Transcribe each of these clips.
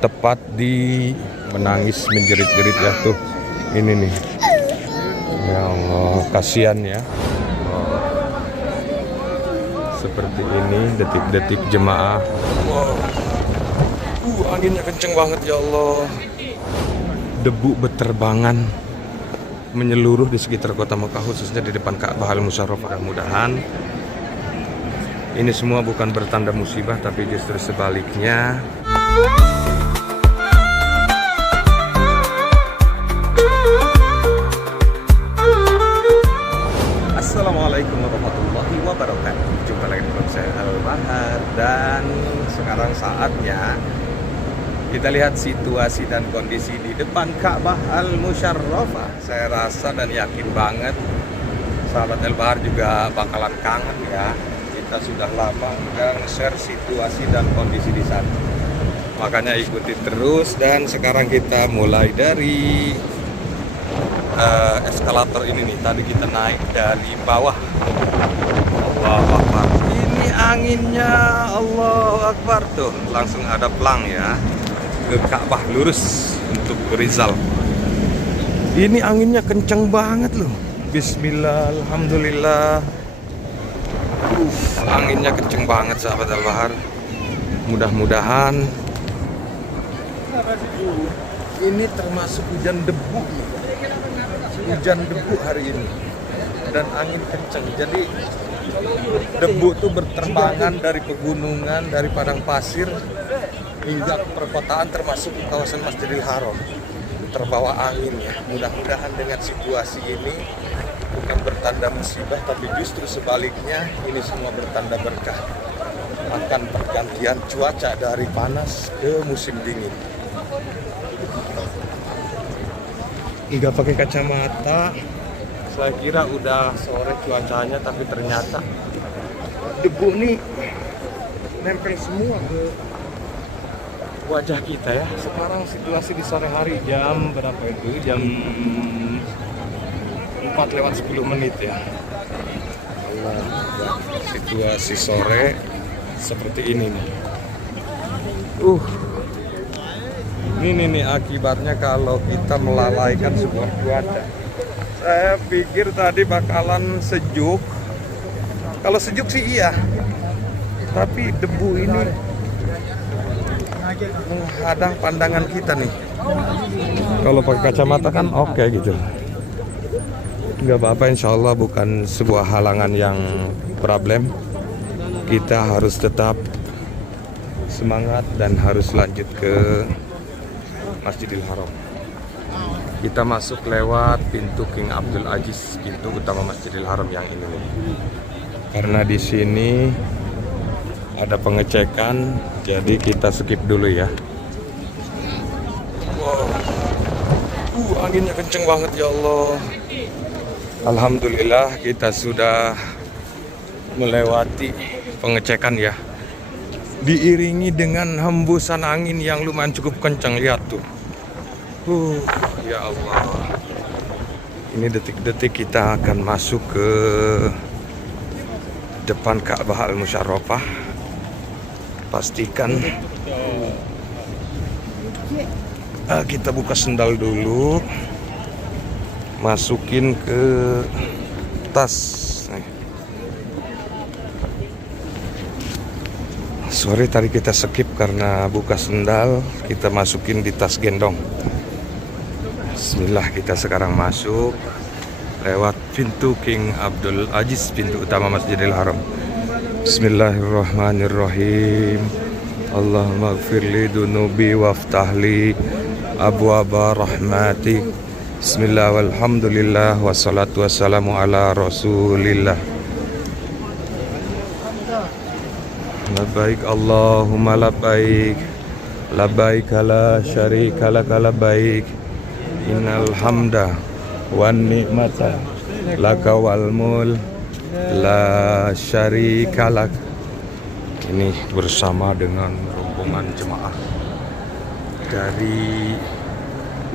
tepat di menangis menjerit-jerit ya tuh. Ini nih. Ya Allah, kasihan ya. Seperti ini detik-detik jemaah. Wow. Anginnya kenceng banget ya Allah. Debu berterbangan menyeluruh di sekitar kota Mekah, khususnya di depan Ka'bah Al-Musyarrafah. Mudah-mudahan ini semua bukan bertanda musibah, tapi justru sebaliknya. Assalamualaikum warahmatullahi wabarakatuh. Jumpa lagi dengan saya Al-Bahar, dan sekarang saatnya kita lihat situasi dan kondisi di depan Ka'bah Al-Musyarrafah. Saya rasa dan yakin banget sahabat Al-Bahar juga bakalan kangen ya. Kita sudah lama nggak share situasi dan kondisi di sana. Makanya ikuti terus, dan sekarang kita mulai dari eskalator ini nih. Tadi kita naik dari bawah. Allahu Akbar. Ini anginnya, Allahu Akbar tuh. Langsung ada pelang ya ke Ka'bah lurus untuk Rizal. Ini anginnya kenceng banget loh. Bismillah, alhamdulillah. Anginnya kenceng banget sahabat Al-Bahar. Mudah-mudahan ini termasuk hujan debu. Hujan debu hari ini dan angin kenceng. Jadi debu itu berterbangan dari pegunungan, dari padang pasir hingga perkotaan, termasuk di kawasan Masjidil Haram, terbawa angin ya. Mudah-mudahan dengan situasi ini bukan bertanda musibah, tapi justru sebaliknya, ini semua bertanda berkah. Akan pergantian cuaca dari panas ke musim dingin. Nggak pakai kacamata, saya kira udah sore cuacanya, tapi ternyata debu nih nempel semua ke wajah kita ya. Sekarang situasi di sore hari, jam berapa itu? Jam 4:10 ya. Situasi sore seperti ini nih. Ini nih akibatnya kalau kita melalaikan sebuah cuaca. Saya pikir tadi bakalan sejuk. Kalau sejuk sih iya, tapi debu ini menghadang pandangan kita nih. Kalau pakai kacamata kan oke gitu. Nggak apa-apa, insya Allah bukan sebuah halangan yang problem. Kita harus tetap semangat dan harus lanjut ke Masjidil Haram. Kita masuk lewat pintu King Abdul Aziz, pintu utama Masjidil Haram yang ini nih. Karena di sini ada pengecekan, jadi kita skip dulu ya. Wow. Anginnya kenceng banget ya Allah. Alhamdulillah kita sudah melewati pengecekan ya. Diiringi dengan hembusan angin yang lumayan cukup kencang, lihat tuh. Ya Allah. Ini detik-detik kita akan masuk ke depan Ka'bah Al-Musyarrafah. Pastikan kita buka sendal dulu, masukin ke tas. Sorry tadi kita skip karena buka sendal, kita masukin di tas gendong. Bismillah, kita sekarang masuk lewat pintu King Abdul Aziz, pintu utama Masjidil Haram. Bismillahirrahmanirrahim. Allahumma gfirli dunubi waftahli abwaba rahmatik. Bismillah walhamdulillah wassalatu wassalamu ala rasulillah. Labbaik Allahumma labbaik, labbaik la syarika laka labbaik, innal hamda wan ni'mata laka wal mul la syarika lak. Ini bersama dengan rombongan jemaah dari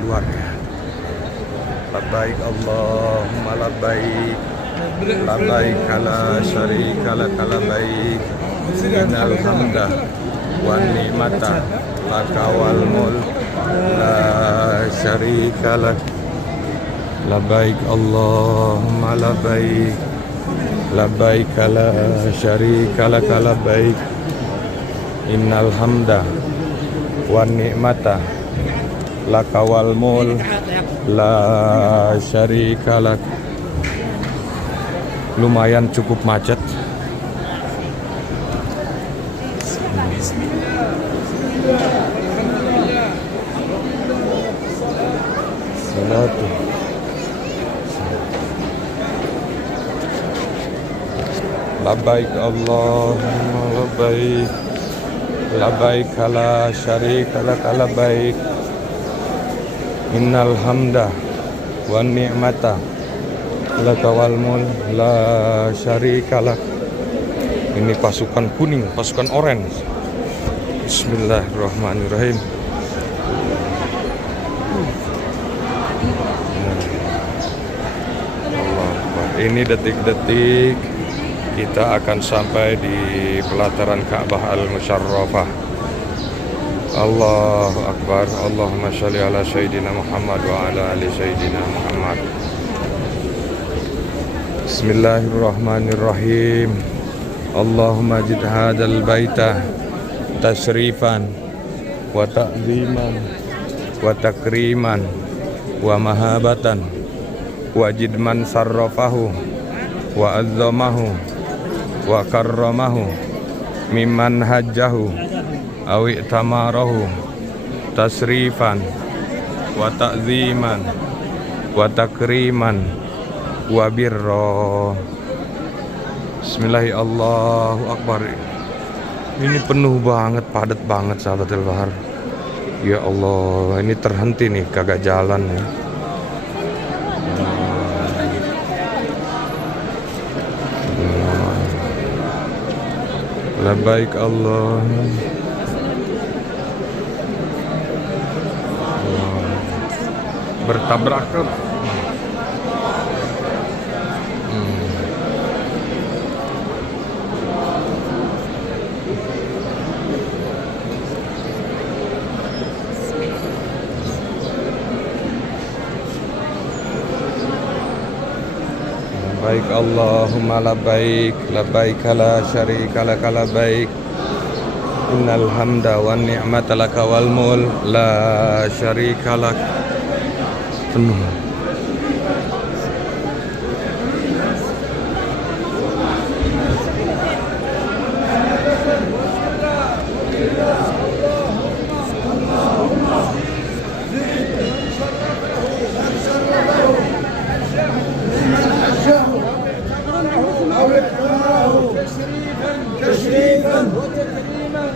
luar ya. Labbaik Allahumma labbaik, labbaik la syarika laka labbaik, innal hamda wan ni'mata laka wal mulk la syarika lak. Labbaik Allahumma labbaik, labbaik la syarika lak labbaik, innal hamda wan ni'mata laka wal mulk la syarika lak. Lumayan cukup macet. Salatu. Labbaik Allahumma labbaik, labbaik la syarika lak labbaik, innal hamda wan ni'mata laka wal mulk la syarika lak. Ini pasukan kuning, pasukan orange. Bismillahirrahmanirrahim. Allah Akbar. Ini detik-detik kita akan sampai di pelataran Ka'bah Al-Musyarrafah. Allahu Akbar. Allahumma sholli ala Sayyidina Muhammad wa ala ali Sayyidina Muhammad. Bismillahirrahmanirrahim. Allahumma jid hadal baita tasrifan wa ta'ziman wa takriman wa mahabatan wajid man sarrafahu wa azzamahu wa karramahu mimman hajjahu awi tamarahu tasrifan wa ta'ziman wa takriman wa birra. Bismillahirrahmanirrahim. Allahu Akbar. Ini penuh banget, padat banget sahabatul bahar. Ya Allah, ini terhenti nih, kagak jalan ya. Labbaik Allah. Bertabrakan. Labbaik Allahumma labbaik, labbaik la syarika lak labbaik, innal hamda wan ni'mata laka wal mulk la syarika lak. Penuh.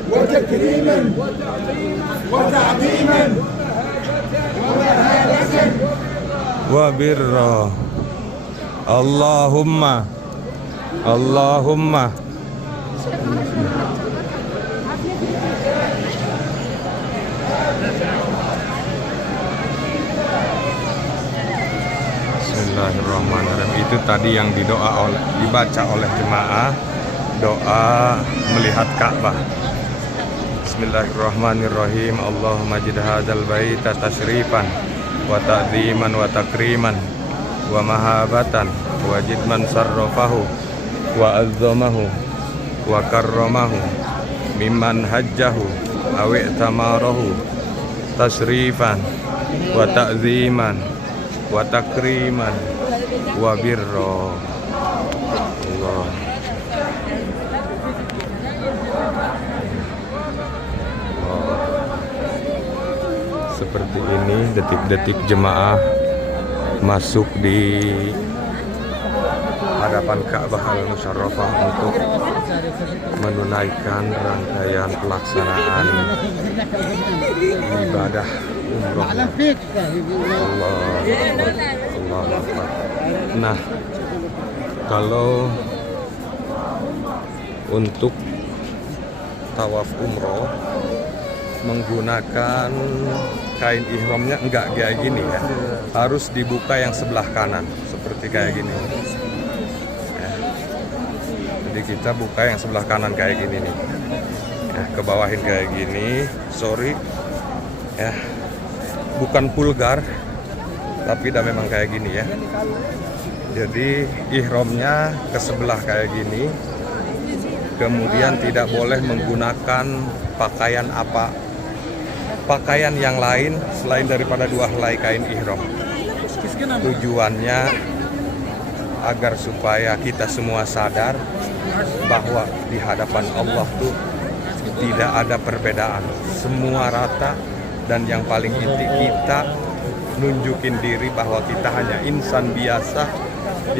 وتكريما وتعظيما Wa birra. Allahumma, Allahumma. Bismillahirrahmanirrahim. Itu tadi yang dibaca oleh jemaah, doa melihat Ka'bah. Bismillahirrahmanirrahim. Allahumma jid hadzal baita tasrifan wa ta'dziman wa takriman wa mahabatan wajid man sarrafahu wa azzamahu wa karramahu mimman hajjahu awi tamarahu tasrifan wa ta'ziman wa takriman wa birra. Allah. Seperti ini detik-detik jemaah masuk di hadapan Ka'bah Al-Musyarrafah untuk menunaikan rangkaian pelaksanaan ibadah umroh. Allah Akbar. Nah, kalau untuk tawaf umroh menggunakan kain ihramnya enggak kayak gini ya, harus dibuka yang sebelah kanan seperti kayak gini ya. Jadi kita buka yang sebelah kanan kayak gini nih. Nah, ke bawahin kayak gini. Sorry ya, bukan vulgar, tapi dah memang kayak gini ya. Jadi ihramnya ke sebelah kayak gini. Kemudian tidak boleh menggunakan pakaian yang lain selain daripada 2 helai kain ihram. Tujuannya agar supaya kita semua sadar bahwa di hadapan Allah tuh tidak ada perbedaan, semua rata, dan yang paling inti kita nunjukin diri bahwa kita hanya insan biasa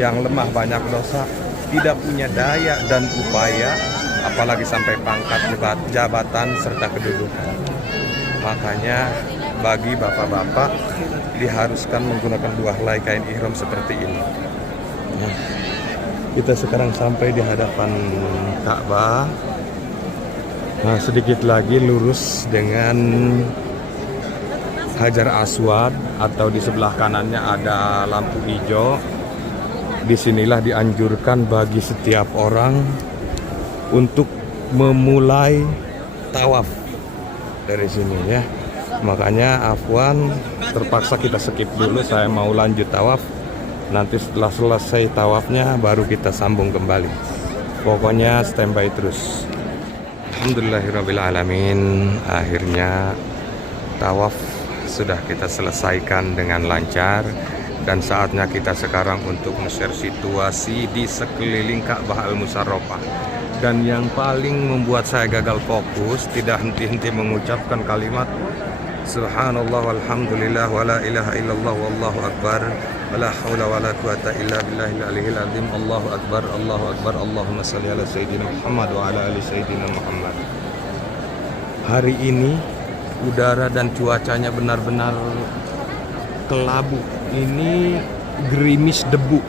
yang lemah banyak dosa, tidak punya daya dan upaya, apalagi sampai pangkat jabatan serta kedudukan. Makanya bagi bapak-bapak diharuskan menggunakan 2 helai kain ihram seperti ini. Nah, kita sekarang sampai di hadapan Ka'bah. Nah, sedikit lagi lurus dengan Hajar Aswad, atau di sebelah kanannya ada lampu hijau. Disinilah dianjurkan bagi setiap orang untuk memulai tawaf dari sini ya. Makanya afwan, terpaksa kita skip dulu. Saya mau lanjut tawaf. Nanti setelah selesai tawafnya baru kita sambung kembali. Pokoknya standby terus. Alhamdulillahirrabbilalamin. Akhirnya tawaf sudah kita selesaikan dengan lancar. Dan saatnya kita sekarang untuk nge-share situasi di sekeliling Ka'bah Al-Musarrafah. Dan yang paling membuat saya gagal fokus, tidak henti-henti mengucapkan kalimat Subhanallah walhamdulillah wala ilaha illallah wallahu akbar wala haula wala quwata illa billahil aliyil azim. Allahu akbar, Allahu akbar. Allahumma shalli ala sayyidina Muhammad wa ala ali sayyidina Muhammad. Hari ini udara dan cuacanya benar-benar kelabu. Ini gerimis debu.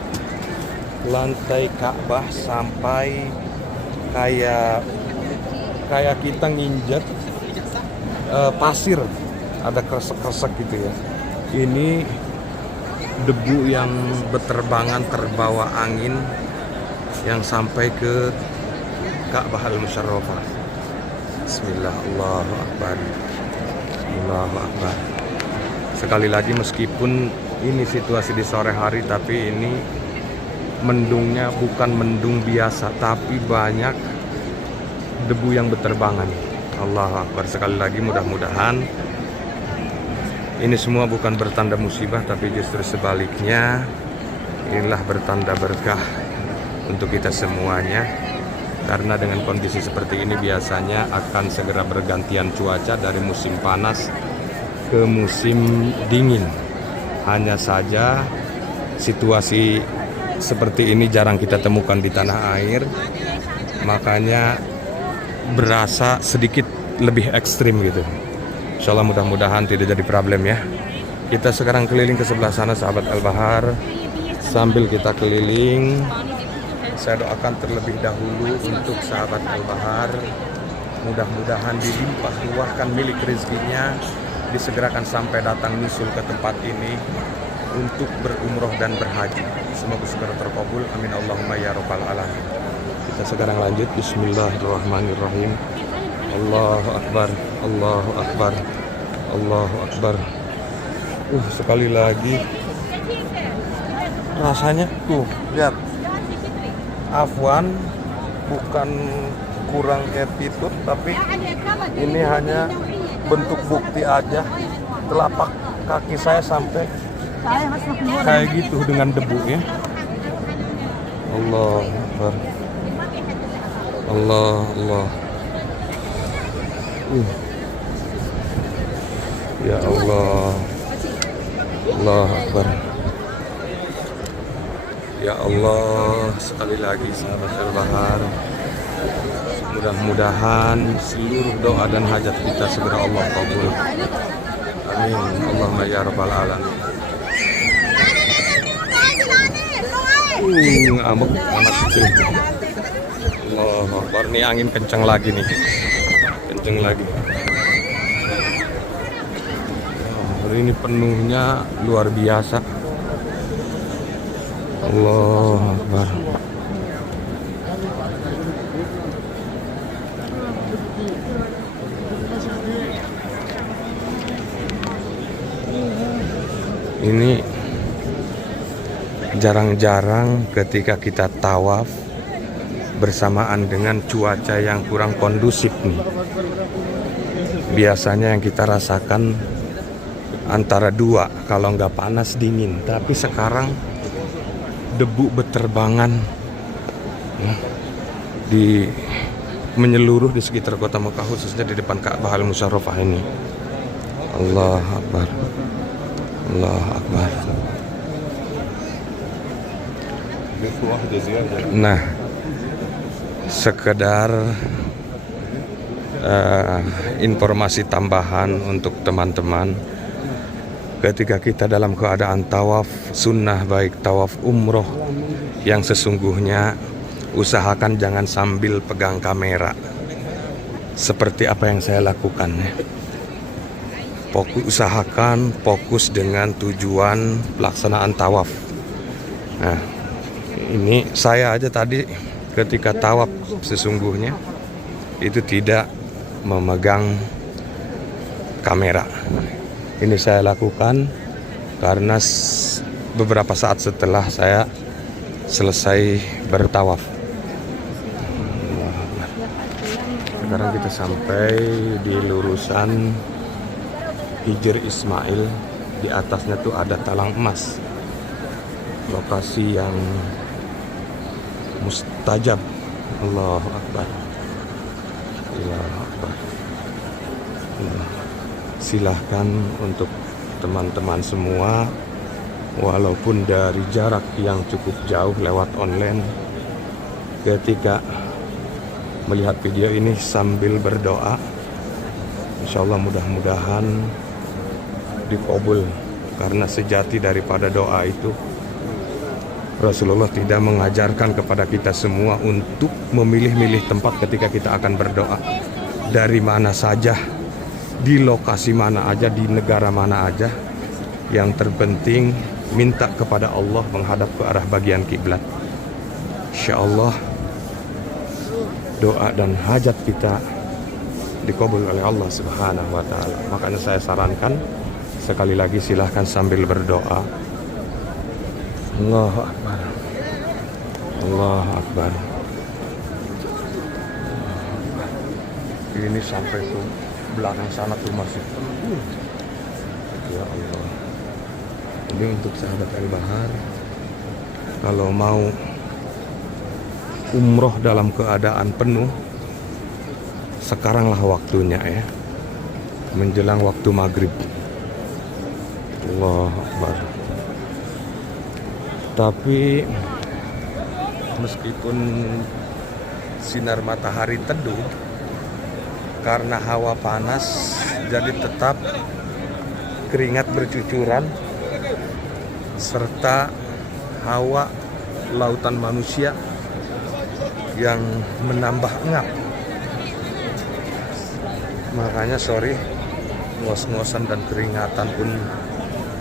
Lantai Ka'bah sampai kayak kita nginjek pasir, ada kresek-kresek gitu ya. Ini debu yang berterbangan terbawa angin yang sampai ke Ka'bah Al-Musarrafah. Bismillah, Allahu Akbar, Allahu Akbar. Sekali lagi, meskipun ini situasi di sore hari, tapi ini mendungnya bukan mendung biasa, tapi banyak debu yang berterbangan. Allahu Akbar. Sekali lagi, mudah-mudahan ini semua bukan bertanda musibah, tapi justru sebaliknya, inilah bertanda berkah untuk kita semuanya. Karena dengan kondisi seperti ini biasanya akan segera bergantian cuaca dari musim panas ke musim dingin. Hanya saja situasi seperti ini jarang kita temukan di tanah air, makanya berasa sedikit lebih ekstrim gitu. Insyaallah mudah-mudahan tidak jadi problem ya. Kita sekarang keliling ke sebelah sana, sahabat Al-Bahar. Sambil kita keliling, saya doakan terlebih dahulu untuk sahabat Al-Bahar, mudah-mudahan dilimpah ruahkan milik rezekinya, disegerakan sampai datang nyusul ke tempat ini untuk berumroh dan berhaji. Semoga segera terkabul, amin Allahumma ya rabbal alamin. Kita sekarang lanjut. Bismillahirrahmanirrahim. Allahu Akbar, Allahu Akbar, Allahu Akbar. Sekali lagi rasanya tuh, lihat. Afwan, bukan kurang attitude, tapi ini hanya bentuk bukti aja. Telapak kaki saya sampai kayak gitu dengan debu ya. Allah Akbar, Allah, Allah. Ya Allah, Allah Akbar. Ya Allah, sekali lagi sahabat Al-Bahar, mudah-mudahan seluruh doa dan hajat kita segera Allah kabul. Amin Allahumma ya rabbal alamin. Ngamuk anak kecil. Allahu Akbar. Nih angin kencang lagi nih. Kencang lagi. Hari ini penuhnya luar biasa. Allahu Akbar. Ini jarang-jarang ketika kita tawaf bersamaan dengan cuaca yang kurang kondusif nih. Biasanya yang kita rasakan antara dua, kalau nggak panas dingin. Tapi sekarang debu beterbangan di menyeluruh di sekitar kota Mekah, khususnya di depan Ka'bah Al-Musyarrafah ini. Allah Akbar, Allah Akbar. Nah, sekedar informasi tambahan untuk teman-teman, ketika kita dalam keadaan tawaf sunnah, baik tawaf umroh yang sesungguhnya, usahakan jangan sambil pegang kamera seperti apa yang saya lakukan. Usahakan fokus dengan tujuan pelaksanaan tawaf. Nah, ini saya aja tadi ketika tawaf sesungguhnya itu tidak memegang kamera. Ini saya lakukan karena beberapa saat setelah saya selesai bertawaf. Sekarang kita sampai di lurusan Hijr Ismail. Di atasnya tuh ada talang emas, lokasi yang mustajab. Allahu Akbar, Allahu Akbar. Silahkan untuk teman-teman semua, walaupun dari jarak yang cukup jauh lewat online, ketika melihat video ini sambil berdoa, insya Allah mudah-mudahan dikabul. Karena sejati daripada doa itu, Rasulullah tidak mengajarkan kepada kita semua untuk memilih-milih tempat ketika kita akan berdoa. Dari mana saja, di lokasi mana aja, di negara mana aja, yang terpenting minta kepada Allah menghadap ke arah bagian kiblat. Insya Allah doa dan hajat kita dikabul oleh Allah Subhanahu wa Ta'ala. Makanya saya sarankan sekali lagi, silahkan sambil berdoa. Allahu Akbar, Allahu Akbar. Ini sampai tuh belakang sana tuh masih penuh. Ya Allah. Ini untuk sahabat Al-Bahar, kalau mau umroh dalam keadaan penuh, sekaranglah waktunya ya, menjelang waktu maghrib. Allahu Akbar. Tapi meskipun sinar matahari teduh, karena hawa panas, jadi tetap keringat bercucuran, serta hawa lautan manusia yang menambah ngap. Makanya sorry, ngos-ngosan dan keringatan pun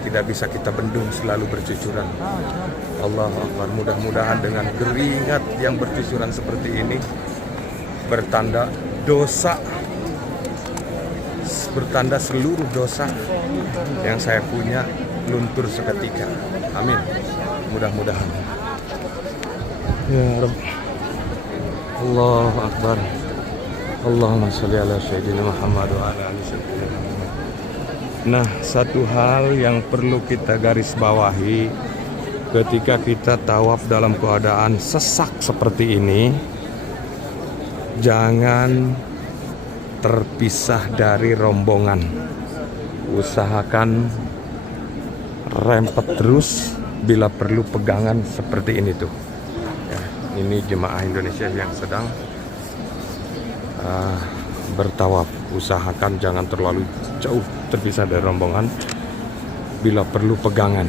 tidak bisa kita bendung, selalu bercucuran. Allahu Akbar. Mudah-mudahan dengan keringat yang bercucuran seperti ini bertanda dosa, bertanda seluruh dosa yang saya punya luntur seketika. Amin. Mudah-mudahan. Ya Rabb. Allahu Akbar. Allahumma sholli ala sayyidina Muhammad wa ala ali sayyidina Muhammad. Nah, satu hal yang perlu kita garis bawahi ketika kita tawaf dalam keadaan sesak seperti ini, jangan terpisah dari rombongan. Usahakan rempet terus, bila perlu pegangan seperti ini tuh. Ya, ini jemaah Indonesia yang sedang bertawaf. Usahakan jangan terlalu jauh terpisah dari rombongan, bila perlu pegangan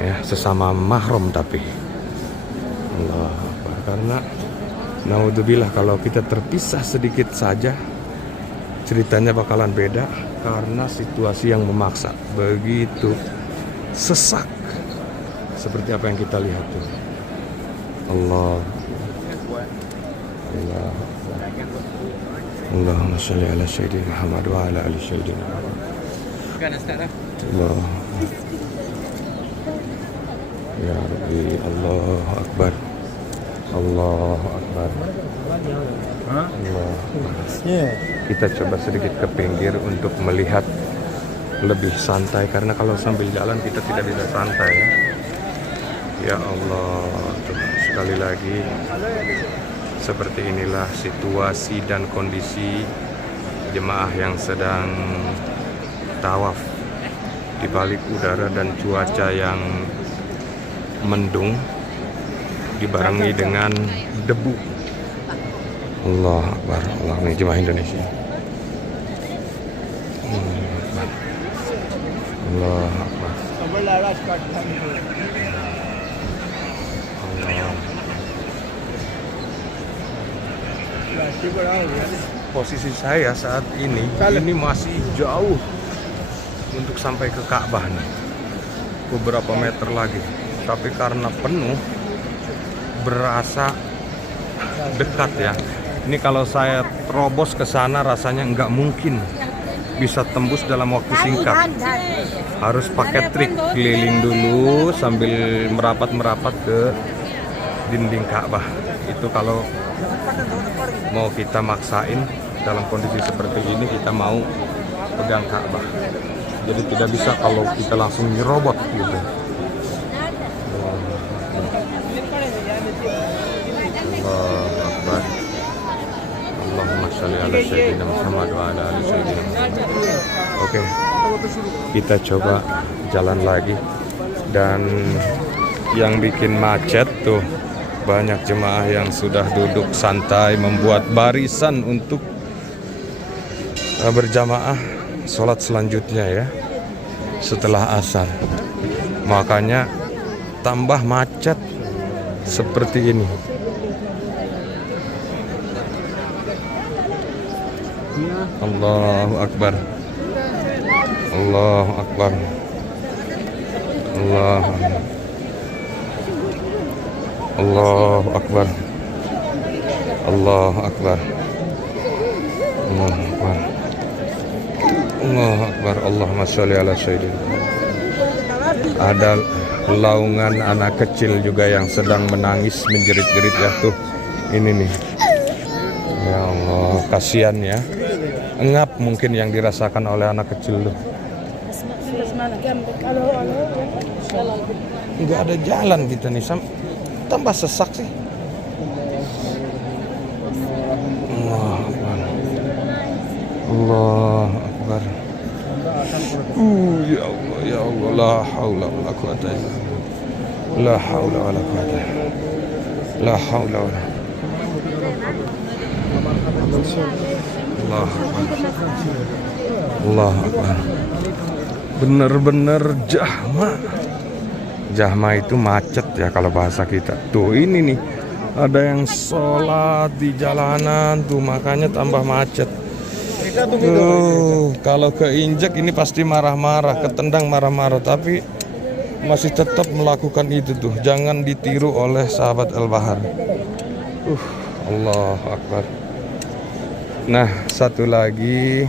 ya, sesama mahram. Tapi Allah, karena naudzubillah kalau kita terpisah sedikit saja, ceritanya bakalan beda, karena situasi yang memaksa. Begitu sesak seperti apa yang kita lihat tuh. Allah, Allah, Allahumma sholli ala sayyidina Muhammad wa ala ali sayyidina Muhammad. Allah. Ya Rabbi, Allahu Akbar. Allahu Akbar. Allah. Kita coba sedikit ke pinggir untuk melihat lebih santai, karena kalau sambil jalan kita tidak bisa santai ya. Ya Allah, sekali lagi seperti inilah situasi dan kondisi jemaah yang sedang tawaf di balik udara dan cuaca yang mendung dibarengi dengan debu. Allah Akbar, Allah, ini jemaah Indonesia. Allah Akbar. Posisi saya saat ini masih jauh untuk sampai ke Ka'bah nih, beberapa meter lagi. Tapi karena penuh, berasa dekat ya. Ini kalau saya terobos ke sana rasanya nggak mungkin bisa tembus dalam waktu singkat. Harus pakai trik keliling dulu sambil merapat-merapat ke dinding Ka'bah. Itu kalau mau kita maksain dalam kondisi seperti ini, kita mau pegang Ka'bah. Jadi tidak bisa kalau kita langsung nyerobot gitu. Allahu Akbar. Allahumma sholli ala sayyidina Muhammad wa ala ali sayyidina Muhammad. Oke. Kita coba jalan lagi. Dan yang bikin macet tuh, banyak jemaah yang sudah duduk santai membuat barisan untuk berjamaah sholat selanjutnya ya, setelah asar. Makanya tambah macet seperti ini. Allahu Akbar. Allahu Akbar. Allahu Akbar. Allahu Akbar. Allahu Akbar. Allahu Akbar. Allahumma sholli ala sayyidina. Ada laungan anak kecil juga yang sedang menangis menjerit-jerit ya tuh. Ini nih. Ya Allah, kasihan ya. Engap mungkin yang dirasakan oleh anak kecil tuh. Nggak ada jalan kita nih, tambah sesak sih. Allah Akbar. Allah Akbar. Ya Allah, ya Allah, la haula wala quwata illa billah. La haula wala quwata. La haula wala. Allah Akbar. Allah Akbar. Bener-bener Jahma itu macet ya kalau bahasa kita. Tuh ini nih, ada yang sholat di jalanan tuh, makanya tambah macet. Tuh, kalau keinjek ini pasti marah-marah, ketendang marah-marah, tapi masih tetap melakukan itu tuh. Jangan ditiru oleh sahabat Al-Bahar. Allah Akbar. Nah, satu lagi,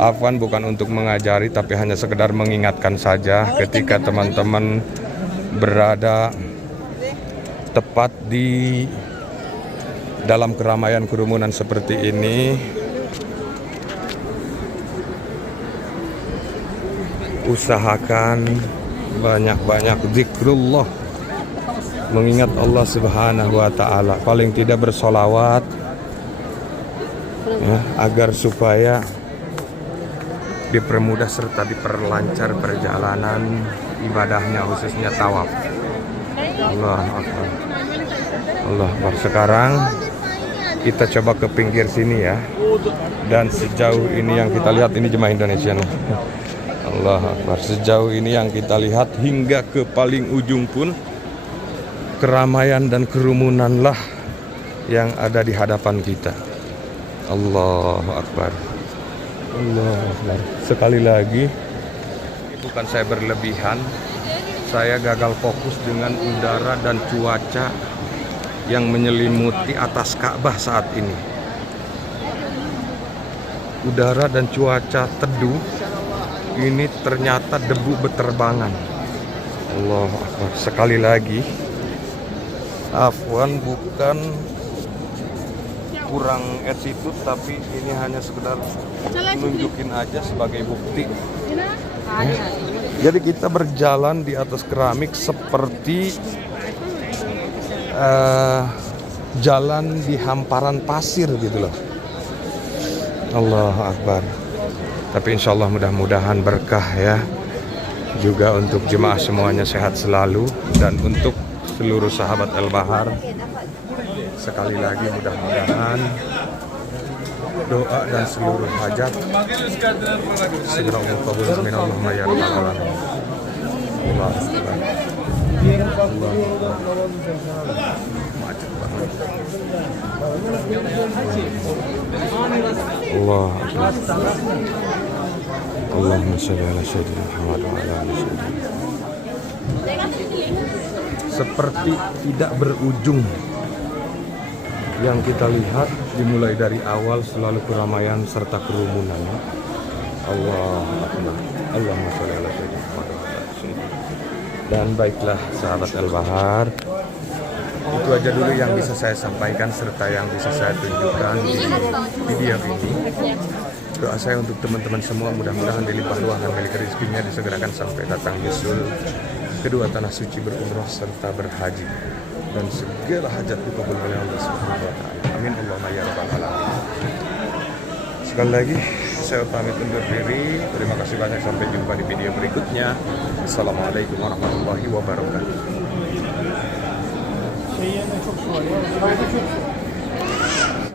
Afwan bukan untuk mengajari, tapi hanya sekedar mengingatkan saja ketika teman-teman berada tepat di dalam keramaian kerumunan seperti ini, usahakan banyak-banyak zikrullah, mengingat Allah Subhanahu wa Ta'ala, paling tidak bersolawat ya, agar supaya dipermudah serta diperlancar perjalanan ibadahnya, khususnya tawaf. Allah Akbar. Allah Akbar. Sekarang kita coba ke pinggir sini ya. Dan sejauh ini yang kita lihat, ini jemaah Indonesia nih. Allah Akbar. Sejauh ini yang kita lihat hingga ke paling ujung pun keramaian dan kerumunanlah yang ada di hadapan kita. Allah Akbar. Allah Akbar. Sekali lagi, bukan saya berlebihan, saya gagal fokus dengan udara dan cuaca yang menyelimuti atas Ka'bah saat ini. Udara dan cuaca teduh, ini ternyata debu beterbangan. Allah Akbar. Sekali lagi, afwan bukan kurang attitude, tapi ini hanya sekedar nunjukin aja sebagai bukti. Ya. Jadi kita berjalan di atas keramik seperti jalan di hamparan pasir gitu loh. Allahu Akbar. Tapi insya Allah mudah-mudahan berkah ya. Juga untuk jemaah semuanya sehat selalu. Dan untuk seluruh sahabat Al-Bahar, sekali lagi mudah-mudahan doa dan seluruh hajat segera Allah kabul. Amin Allahumma ya rabbal alamin. Allahu Akbar. Macet banget. Allah Akbar. Allahumma shalli ala sayyidina Muhammad wa ala ali sayyidina. Seperti tidak berujung yang kita lihat, dimulai dari awal selalu keramaian serta kerumunan. Allah Akbar. Allahumma shalli ala sayyidina Muhammad wa ala ali sayyidina. Dan baiklah sahabat Al-Bahar, itu aja dulu yang bisa saya sampaikan serta yang bisa saya tunjukkan di video ini. Doa saya untuk teman-teman semua, mudah-mudahan dilimpah luahkan milik rezekinya, disegerakan sampai datang nyusul kedua tanah suci berumrah serta berhaji, dan segala hajat dikabul oleh Allah Subhanahu wa taala. Amin Allahumma ya rabbal alamin. Sekali lagi saya pamit undur diri. Terima kasih banyak, sampai jumpa di video berikutnya. Assalamualaikum warahmatullahi wabarakatuh.